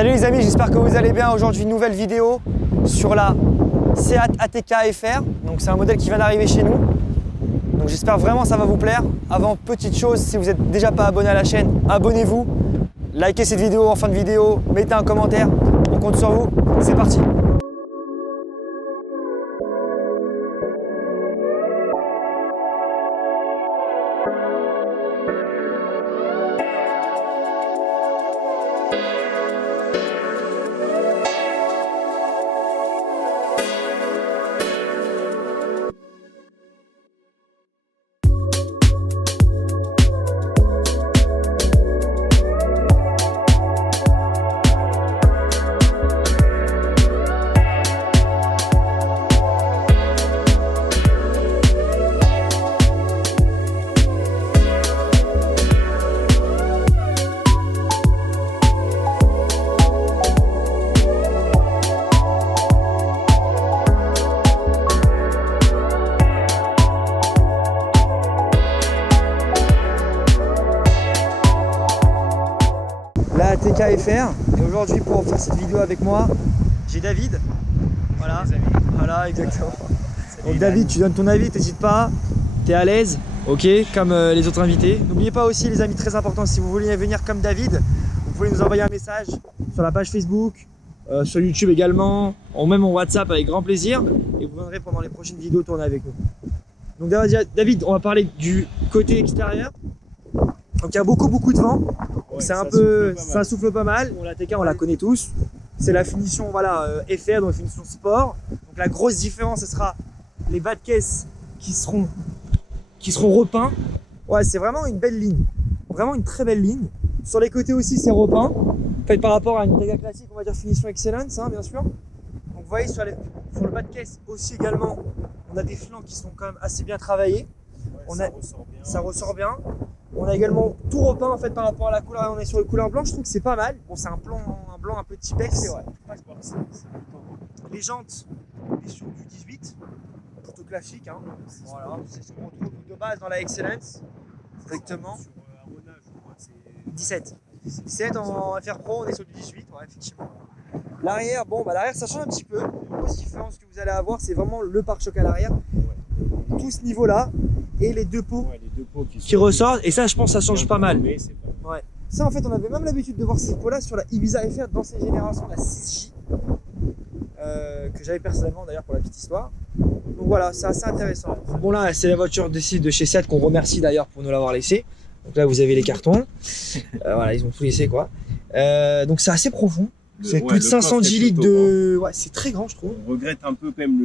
Salut les amis, j'espère que vous allez bien. Aujourd'hui, une nouvelle vidéo sur la Seat ATK FR. Donc c'est un modèle qui vient d'arriver chez nous. Donc j'espère vraiment que ça va vous plaire. Avant, petite chose, si vous n'êtes déjà pas abonné à la chaîne, abonnez-vous. Likez cette vidéo en fin de vidéo, mettez un commentaire. On compte sur vous. C'est parti. La ATK FR, et aujourd'hui pour faire cette vidéo avec moi, j'ai David. Voilà, voilà exactement. Donc David, tu donnes ton avis, t'hésites pas, t'es à l'aise, ok, comme les autres invités. N'oubliez pas aussi les amis, très important, si vous voulez venir comme David, vous pouvez nous envoyer un message sur la page Facebook, sur YouTube également, ou même en WhatsApp avec grand plaisir, et vous viendrez pendant les prochaines vidéos tourner avec nous. Donc David, on va parler du côté extérieur. Donc il y a beaucoup de vent, ouais, c'est un peu, ça souffle pas mal. Bon, la TK on la connaît tous, c'est la finition voilà, FR, donc finition sport. Donc la grosse différence ce sera les bas de caisse qui seront repeints. Ouais, c'est vraiment une belle ligne, vraiment une très belle ligne. Sur les côtés aussi c'est repeint, fait par rapport à une TK classique, on va dire finition excellence hein, bien sûr. Donc vous voyez sur le bas de caisse aussi également, on a des flancs qui sont quand même assez bien travaillés. Ouais, ça ressort bien. On a également tout repeint en fait par rapport à la couleur, on est sur une couleur blanche, je trouve que c'est pas mal. Bon, c'est un blanc un peu typex, c'est vrai. Les jantes, on est sur du 18, plutôt classique. Hein. Voilà, c'est ce qu'on retrouve de base dans la Excellence. Exactement. 17. 17 en FR Pro, on est sur du 18, ouais, effectivement. L'arrière, bon, bah l'arrière ça change un petit peu. La grosse différence que vous allez avoir, c'est vraiment le pare-choc à l'arrière. Tout ce niveau-là. Et les deux pots, qui ressortent, et ça je pense que ça change pas mal. Ouais. Ça en fait on avait même l'habitude de voir ces pots là sur la Ibiza FR dans ces générations, la 6J, que j'avais personnellement d'ailleurs pour la petite histoire. Donc voilà, c'est assez intéressant. Bon là c'est la voiture de chez Seat qu'on remercie d'ailleurs pour nous l'avoir laissé. Donc là vous avez les cartons, voilà ils ont tout laissé quoi. Donc c'est assez profond. C'est plus de 510 litres de... Ouais, c'est très grand je trouve. On regrette un peu quand même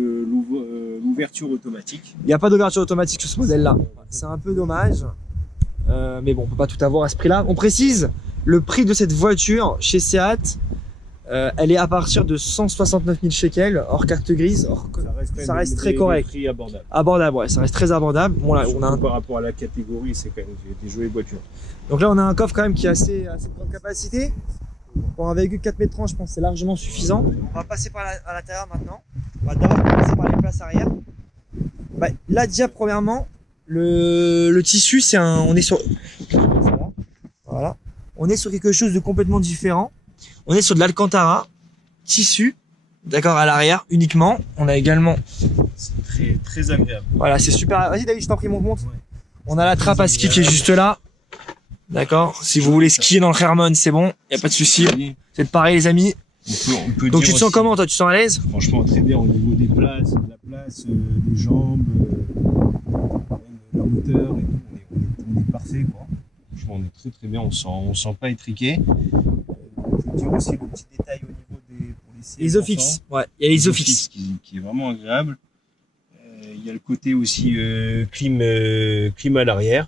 l'ouverture automatique. Il n'y a pas d'ouverture automatique sur ce modèle-là. C'est un peu dommage. Mais bon, on peut pas tout avoir à ce prix-là. On précise, le prix de cette voiture chez Seat, elle est à partir de 169 000 shekels, hors carte grise. Ça reste très correct. Prix abordable. Abordable, ouais, ça reste très abordable. Bon, là, on a par rapport à la catégorie, c'est quand même des jolies voitures. Donc là, on a un coffre quand même qui a assez de grande capacité. Pour un véhicule 4,30 m, je pense que c'est largement suffisant. On va passer à l'intérieur maintenant. On va d'abord passer par les places arrière. Bah, là déjà premièrement, le tissu, on est sur voilà. On est sur quelque chose de complètement différent. On est sur de l'Alcantara, tissu, d'accord, à l'arrière uniquement. On a également. C'est très agréable. Voilà, c'est super. Vas-y David, je t'en prie, monte. Ouais. On a la trappe à ski qui est juste là. D'accord, si vous voulez skier dans le Hermon, c'est bon, il n'y a pas de souci. C'est pareil les amis. On peut donc tu te sens comment toi, tu te sens à l'aise? Franchement très bien au niveau des places, de la place, des jambes, la hauteur et tout, on est parfait quoi. Franchement on est très bien, on sent pas étriqué. Je veux dire aussi le petit détail au niveau pour les sièges. Isofix, ouais, il y a les Isofix qui est vraiment agréable. Il y a le côté aussi clim à l'arrière.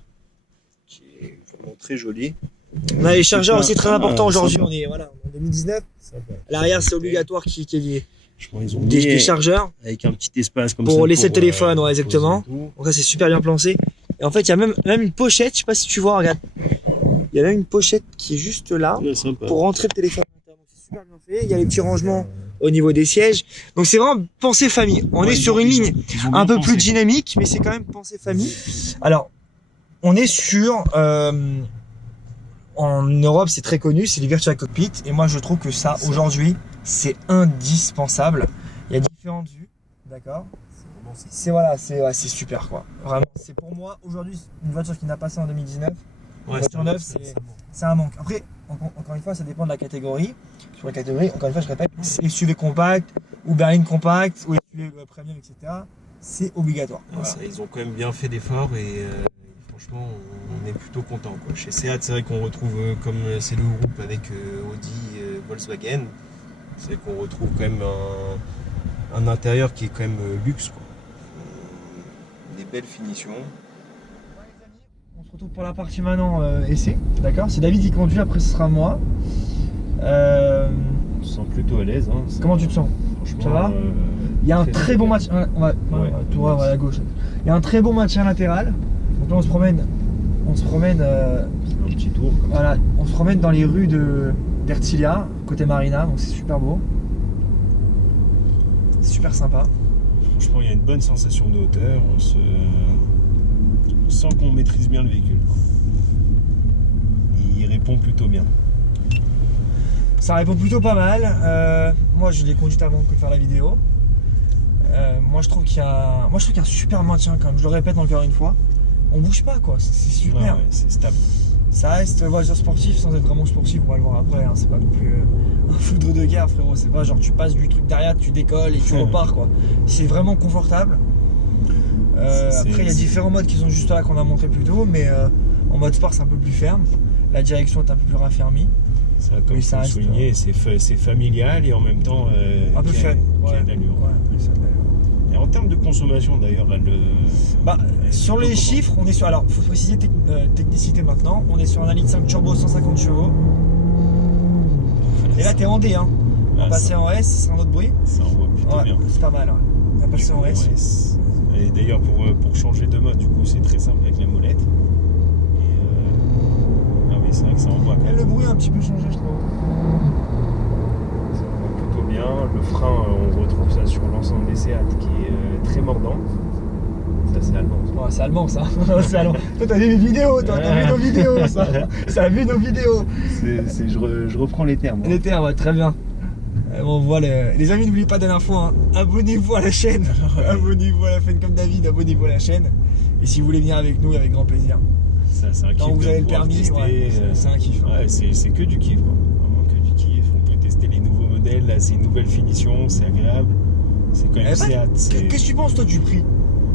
Très joli. On a les chargeurs aussi très importants aujourd'hui. On est voilà, en 2019. À l'arrière, c'est obligatoire qu'il y ait des chargeurs avec un petit espace comme pour ça laisser le téléphone, ouais, exactement. Donc ça, c'est super bien placé. Et en fait, il y a même une pochette. Je sais pas si tu vois, regarde. Il y a même une pochette qui est juste là pour rentrer le téléphone. C'est super bien fait. Il y a les petits rangements au niveau des sièges. Donc c'est vraiment pensée famille. On est sur une ligne un peu plus dynamique, mais c'est quand même pensée famille. Alors, on est sur en Europe, c'est très connu, c'est les Virtual Cockpit. Et moi, je trouve que ça, aujourd'hui, c'est indispensable. Il y a différentes vues, d'accord. C'est voilà, c'est super quoi. Vraiment, c'est pour moi aujourd'hui une voiture qui n'a pas ça en 2019. Une voiture neuve, c'est un manque. Après, encore une fois, ça dépend de la catégorie. Sur la catégorie, encore une fois, je répète, c'est SUV compact ou berline compact ou SUV premium, etc. C'est obligatoire. Voilà. Ils ont quand même bien fait d'efforts et franchement, on est plutôt content. Chez Seat, c'est vrai qu'on retrouve, comme c'est le groupe avec Audi, Volkswagen, c'est vrai qu'on retrouve quand même un intérieur qui est quand même luxe, quoi. Des belles finitions. On se retrouve pour la partie maintenant essai, d'accord. C'est David qui conduit, après ce sera moi. On se sent plutôt à l'aise. Hein, comment tu te sens? Ça va? Il y a un très bon match. On va à la gauche. Il y a un très bon maintien latéral. Donc là on se promène. Un petit tour. Voilà, on se promène dans les rues d'Ertilia, côté Marina, donc c'est super beau. C'est super sympa. Franchement, il y a une bonne sensation de hauteur. On sent qu'on maîtrise bien le véhicule. Il répond plutôt bien. Ça répond plutôt pas mal. Moi, je l'ai conduit avant de faire la vidéo. Moi, je trouve qu'il y a un super maintien quand même. Je le répète encore une fois. On bouge pas quoi. C'est super. Ouais, c'est stable. Ça reste voiture sportive sans être vraiment sportif. On va le voir après. Hein. C'est pas non plus un foudre de guerre, frérot. C'est pas genre tu passes du truc derrière, tu décolles et tu repars quoi. C'est vraiment confortable. Après, il y a différents modes qui sont juste là qu'on a montré plus tôt, mais en mode sport, c'est un peu plus ferme. La direction est un peu plus raffermie. Ça, comme ça reste souligné, c'est familial et en même temps un peu fun. Qui a d'allure. Et en termes de consommation d'ailleurs, sur les chiffres, on est sur. Alors, faut préciser technicité maintenant. On est sur un 1,5 litre turbo 150 chevaux. Et là, t'es en D, hein. On va passer en S, c'est un autre bruit. Ça envoie plutôt bien. C'est pas mal. On va passer en S. Et d'ailleurs, pour changer de mode, du coup, c'est très simple avec la molette. C'est vrai que ça envoie. Le bruit a un petit peu changé, je trouve. Ça envoie plutôt bien. Le frein, on retrouve ça sur l'ensemble des Seat qui est très mordant. Ça, c'est allemand. Ouais, c'est allemand, ça. C'est allemand. Toi, t'as vu les vidéos, t'as vu nos vidéos, ça. Ça a vu nos vidéos. Je reprends les termes. Les termes, ouais, très bien. On voit les amis, n'oubliez pas dernière fois, hein, abonnez-vous à la chaîne. Abonnez-vous à la chaîne comme David, abonnez-vous à la chaîne. Et si vous voulez venir avec nous, avec grand plaisir. C'est un kiff. Quand vous avez le permis, c'est un kiff. Ouais, c'est que du kiff, quoi. Vraiment que du kiff. On peut tester les nouveaux modèles, là, c'est une nouvelle finition, c'est agréable. C'est quand même Seat. Qu'est-ce que tu penses, toi, du prix?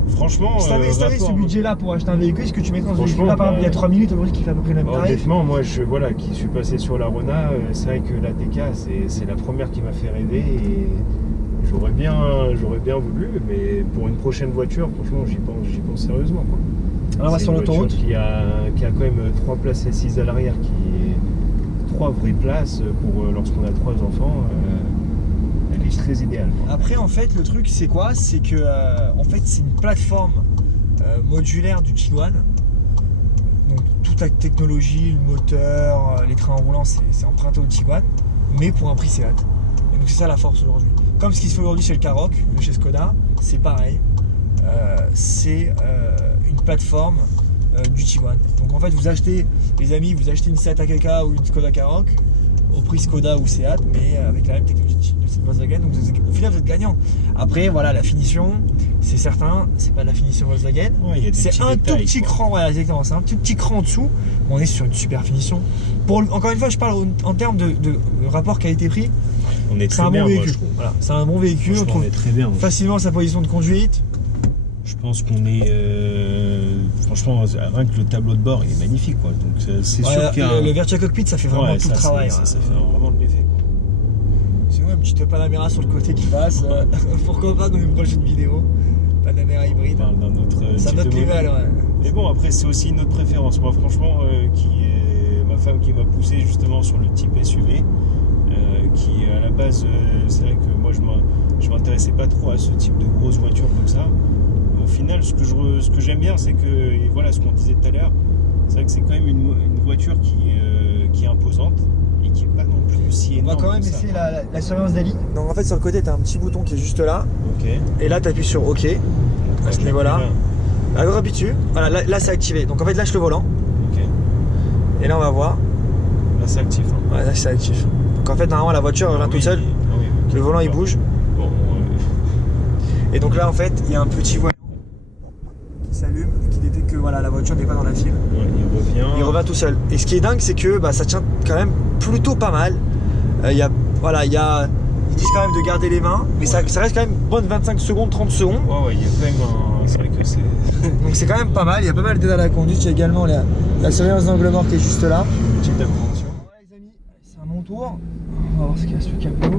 Franchement, si t'avais ce budget-là pour acheter un véhicule, est-ce que tu mettrais dans ce véhicule-là par exemple il y a 3 minutes aujourd'hui qui fait à peu près le même tarif? Honnêtement, moi, qui suis passé sur la Rona, c'est vrai que la TK, c'est la première qui m'a fait rêver et j'aurais bien voulu, mais pour une prochaine voiture, franchement, j'y pense sérieusement, quoi. Alors on va sur l'autoroute. Qui a quand même 3 places assises à l'arrière, qui est 3 vraies places pour lorsqu'on a 3 enfants. Elle est très idéale. Après, en fait, le truc, c'est quoi? C'est que en fait, c'est une plateforme modulaire du Tiguan. Donc toute la technologie, le moteur, les trains roulants, c'est emprunté au Tiguan, mais pour un prix Seat. Et donc c'est ça la force aujourd'hui. Comme ce qui se fait aujourd'hui chez le Karoq, chez Skoda, c'est pareil. C'est une plateforme du Tiguan. Donc en fait, vous achetez, les amis, vous achetez une Seat AKK ou une Skoda Karoq au prix Skoda ou Seat, mais avec la même technologie de cette Volkswagen. Donc au final, vous êtes gagnant. Après, voilà, la finition, c'est certain, c'est pas la finition Volkswagen. Ouais, c'est un tout petit cran, voilà, exactement. C'est un tout petit cran en dessous, mais on est sur une super finition. Encore une fois, je parle en termes de rapport qualité-prix. C'est un bon véhicule. Voilà, c'est un bon véhicule. On trouve très bien, facilement sa position de conduite. Je pense qu'on est franchement, rien que le tableau de bord il est magnifique, quoi. Donc c'est sûr qu'il y a le Virtual Cockpit, ça fait vraiment tout le travail. Ça fait vraiment de l'effet, quoi. Sinon, une petite Panamera sur le côté qui passe. Pourquoi pas dans une prochaine vidéo? Panamera hybride. On parle d'un autre c'est un autre level, ouais. Mais bon, après c'est aussi une autre préférence. Moi, franchement, ma femme qui m'a poussé justement sur le type SUV, qui à la base, c'est vrai que moi je m'intéressais pas trop à ce type de grosses voitures comme ça. Au final, ce que j'aime bien, c'est que, et voilà ce qu'on disait tout à l'heure, c'est vrai que c'est quand même une voiture qui est imposante et qui n'est pas non plus si énorme. On va quand même essayer la surveillance d'Ali. Donc en fait, sur le côté, tu as un petit bouton qui est juste là. Ok. Et là, tu appuies sur OK. À ce niveau-là. Alors, appuie dessus. Voilà, là c'est activé. Donc en fait, lâche le volant. Ok. Et là, on va voir. Là, c'est actif. Hein. Ouais, là c'est actif. Donc en fait, normalement, la voiture elle revient toute seule. Ah oui, okay. Le volant il bouge. Bon, Et donc là, en fait, il y a un petit voyant qui s'allume, qui détecte que voilà, la voiture n'est pas dans la file. ouais, Il revient tout seul. Et ce qui est dingue, c'est que ça tient quand même plutôt pas mal. Ils disent quand même de garder les mains, mais ça reste quand même bonne 25 secondes, 30 secondes. Ouais, il y a quand même un. C'est vrai que c'est. Donc c'est quand même pas mal. Il y a pas mal d'aide à la conduite. Il y a également la surveillance d'angle mort qui est juste là. Petite appréhension. Voilà les amis, c'est à mon tour. On va voir ce qu'il y a sur le capot.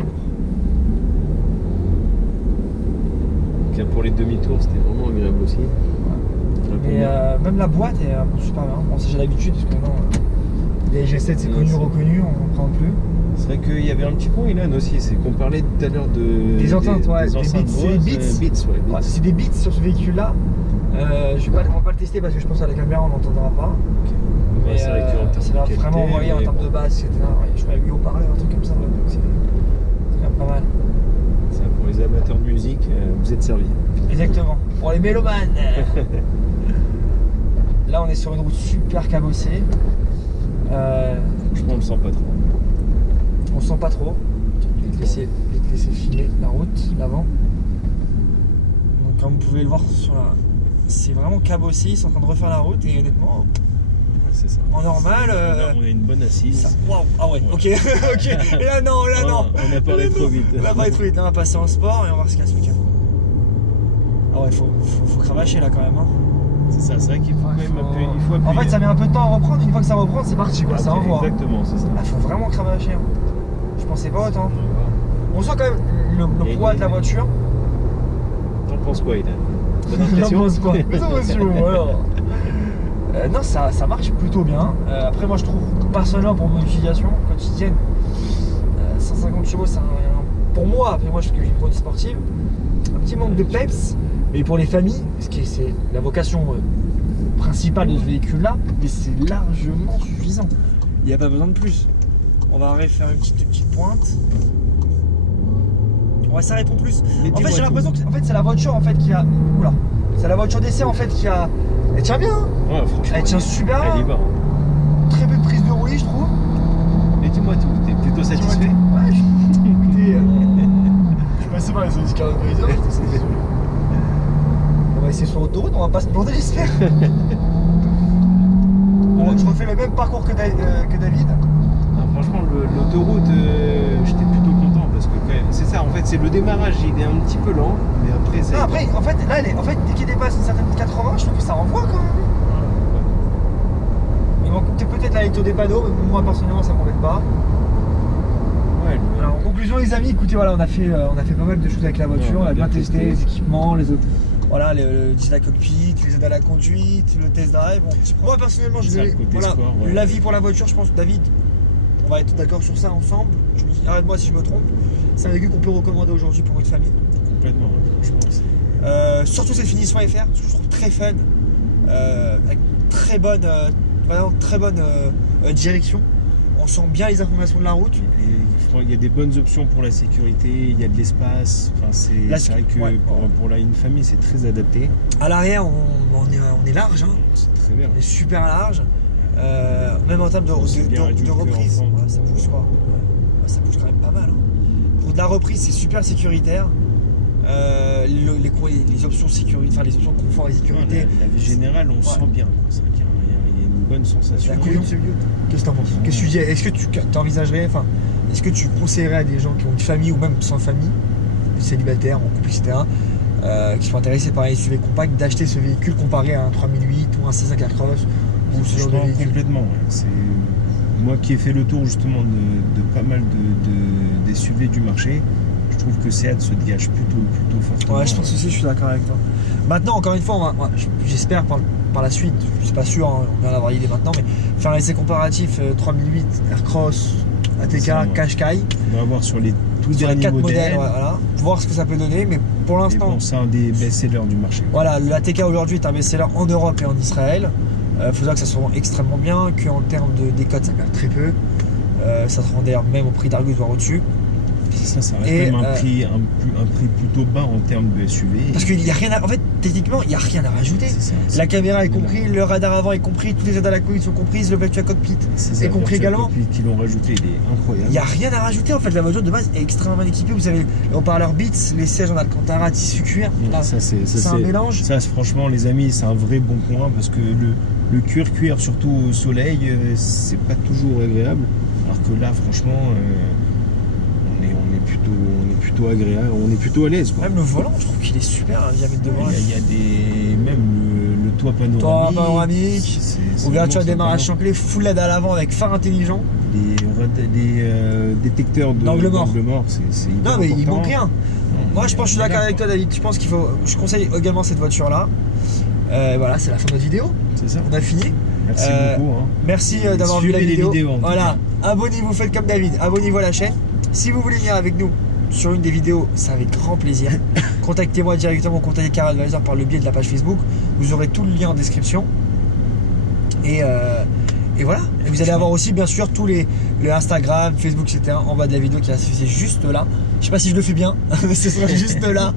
Donc, pour les demi-tours, c'était vraiment agréable aussi. Mais même la boîte est super bien. Bon, ça j'ai l'habitude parce que maintenant les G7 c'est connu, reconnu, on ne prend plus. C'est vrai qu'il y avait un petit point, Ilan aussi, c'est qu'on parlait tout à l'heure de. Des enceintes, ouais, des enceintes Beats, c'est des Beats. Beats. Ouais, c'est des Beats sur ce véhicule là. On va pas le tester parce que je pense à la caméra on n'entendra pas. Okay. Mais c'est vrai qu'en termes ça va de vraiment envoyer en termes de basse, etc. Je crois avec 8 haut-parleurs, un truc comme ça. Donc c'est quand même pas mal. Ça, pour les amateurs de musique, vous êtes servis. Exactement. Pour les mélomanes. Là on est sur une route super cabossée. Franchement, on le sent pas trop. On sent pas trop. Je vais te laisser filer la route l'avant. Donc comme vous pouvez le voir sur la. C'est vraiment cabossé, ils sont en train de refaire la route et honnêtement. C'est ça. En normal. On a une bonne assise. Waouh, ah ouais, ok, ok. Et là non, non. On n'a pas allé trop vite. On va pas aller trop vite, là on va passer en sport et on va voir ce qu'il y a ce week-end. Ah ouais, faut cravacher là quand même. Hein. C'est ça, c'est vrai qu'il faut quand même appuyer. Il faut appuyer. En fait, ça met un peu de temps à reprendre, une fois que ça reprend, c'est parti quoi, ça envoie. Exactement, c'est ça. Ah, faut vraiment cravacher. Hein. Je pensais pas autant. On sent quand même le poids de la voiture. T'en penses quoi, Ilan? J'en pense quoi? Non, ça marche plutôt bien. Après, moi je trouve personnellement pour mon utilisation quotidienne, 150 chevaux, c'est pour moi, après moi je suis une conduite sportive, un petit manque de peps, mais pour les familles, c'est la vocation principale de ce véhicule-là, mais c'est largement suffisant. Il n'y a pas besoin de plus. On va faire une petite pointe. Ouais, ça répond plus. En fait, j'ai l'impression que c'est la voiture en fait qui a. Oula. C'est la voiture d'essai en fait qui a. Elle tient bien. Ouais, franchement. Elle tient super bien. Elle y va. Très peu de prise de roulis, je trouve. Et dis-moi tout, t'es plutôt satisfait? Ouais, écoutez, je suis passé par les indicateurs de briseur, j'étais satisfait. On va essayer sur l'autoroute, on va pas se planter, j'espère. Bon, je refais le même parcours que David. Ah, franchement, l'autoroute, j'étais plutôt content parce que quand même, c'est ça, en fait, c'est le démarrage, il est un petit peu lent, mais après, c'est. Non, après, en fait, là, dès qu'il dépasse une certaine 80, je trouve que ça renvoie quand même. Il manque peut-être la lecture des panneaux, mais moi personnellement, ça m'embête pas. Ouais, Alors, en conclusion, les amis, écoutez, voilà, on a fait pas mal de choses avec la voiture, on a bien testé les équipements, voilà, le design cockpit, les aides à la conduite, le test drive. Bon, moi personnellement, je vais. Voilà, l'avis pour la voiture, je pense, David, on va être d'accord sur ça ensemble. Tu me dis, arrête-moi si je me trompe. C'est un véhicule qu'on peut recommander aujourd'hui pour une famille. complètement, ouais, franchement. Surtout cette finition FR, que je trouve très fun, avec très bonne direction. On sent bien les informations de la route. Il y a des bonnes options pour la sécurité, il y a de l'espace. Enfin, c'est vrai que pour une famille, c'est très adapté. À l'arrière, on est large. Hein. C'est très bien. On est super large. Même en termes de reprise, ça pousse quoi. Ça pousse quand même pas mal. Hein. Pour de la reprise, c'est super sécuritaire. Les options sécurité, enfin les options confort et sécurité. La vie générale, on sent bien. C'est vrai qu'il y a une bonne sensation. La couillon, c'est mieux. Qu'est-ce que t'en penses? Qu'est-ce que tu dis? Est-ce que tu envisagerais, est-ce que tu conseillerais à des gens qui ont une famille ou même sans famille, des célibataires, en couple, etc., qui sont intéressés par les SUV compacts, d'acheter ce véhicule comparé à un 3008 ou un C5 Aircross ou ce genre de véhicule? Complètement. Ouais. C'est moi qui ai fait le tour justement de pas mal des SUV du marché. Je trouve que Seat se dégage plutôt fortement. Ouais, je pense aussi, je suis d'accord avec toi. Maintenant, encore une fois, j'espère par la suite, je suis pas sûr, hein, on vient d'avoir l'idée maintenant, mais faire un essai comparatif 3008, Aircross, ATK, Qashqai. On va voir sur les tout derniers modèles. Voilà, voir ce que ça peut donner, mais pour l'instant. Bon, c'est un des best-sellers du marché. Voilà, l'ATK aujourd'hui est un best-seller en Europe et en Israël. Il faut dire que ça se vend extrêmement bien, qu'en termes de décote, ça perd très peu. Ça se rend d'ailleurs même au prix d'Argus, voire au-dessus. Ça reste Et, quand même un prix plutôt bas en termes de SUV. Parce qu'il n'y a rien à... En fait, techniquement, il n'y a rien à rajouter. La caméra est comprise, le radar avant est compris, toutes les aides à la conduite sont comprises, le virtual cockpit est compris également. Le cockpit qu'ils l'ont rajouté, il est incroyable. Il n'y a rien à rajouter en fait, la voiture de base est extrêmement bien équipée. Vous avez le haut-parleur Beats, les sièges en alcantara, tissu cuir. Là, c'est un mélange. Ça, franchement, les amis, c'est un vrai bon point parce que le cuir, surtout au soleil, c'est pas toujours agréable. Alors que là, franchement, on est plutôt agréable, on est plutôt à l'aise, quoi. Même le volant, je trouve qu'il est super. Il y a même le toit panoramique. Ouverture à démarrage chancelé, full LED à l'avant avec phare intelligent. Les détecteurs d'angle mort, c'est hyper non mais important. Il manque rien. Moi je pense que je suis d'accord avec toi, David. Je conseille également cette voiture là. Voilà, c'est la fin de notre vidéo. C'est ça. On a fini. Merci beaucoup. Merci d'avoir vu la vidéo. Voilà, abonnez-vous, faites comme David, abonnez-vous à la chaîne. Si vous voulez venir avec nous sur une des vidéos, c'est avec grand plaisir. Contactez-moi directement, contactez Car Advisor par le biais de la page Facebook. Vous aurez tout le lien en description. Et voilà. Et vous allez avoir aussi bien sûr tous le Instagram, Facebook, etc. en bas de la vidéo qui est juste là. Je sais pas si je le fais bien, mais ce sera juste là.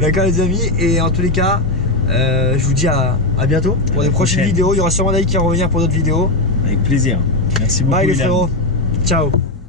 D'accord les amis. Et en tous les cas, je vous dis à bientôt pour des prochaines vidéos. Il y aura sûrement David qui va revenir pour d'autres vidéos. Avec plaisir. Merci beaucoup. Bye les frérots. Ciao.